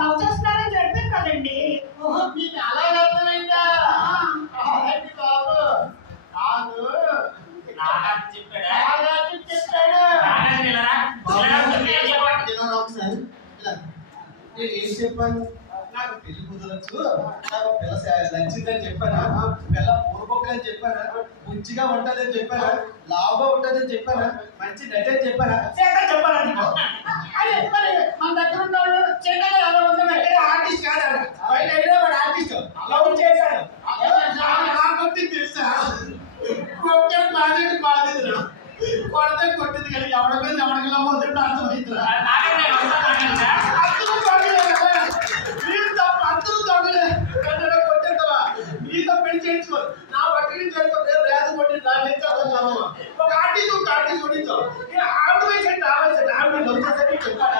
Love చేస్తున్నారని చెప్పారు కదండి. మీకు అలా అర్థమైందా? బాబు కాదు ఏం చెప్పాను? నాకు పెళ్లి కుదరచ్చు, నాకు పిల్ల నచ్చిందని చెప్పానా, పిల్ల పూర్వకని చెప్పానా, మంచిగా ఉంటుందని చెప్పానా, లావుగా ఉంటుందని చెప్పానా, మంచి నటి అని చెప్పానా, చెప్పాను అదే మరి మన దగ్గర ఉన్నాడు చెన్నై అలా ఉందంటే ఆర్టిస్ట్ కాదు, బయట అయినా వాడు ఆర్టిస్ట్ లవ్ చేశాడు. నాకు తెలుసా బాధ్యత బాధ్యత కొడితే కొట్టింది కానీ ఎవరి మీద ఎవరికి లవ్వుతుంటే అర్థమైంది. నీతో పెళ్లి చేయించుకో, నా బట్టి చేసుకో, రేత కొట్టి ఒక ఆర్టిస్ట్ కొట్టించావు. ఆవిడ వేసండి ఆవిడ లవ్ చేసేది చెప్పాలి.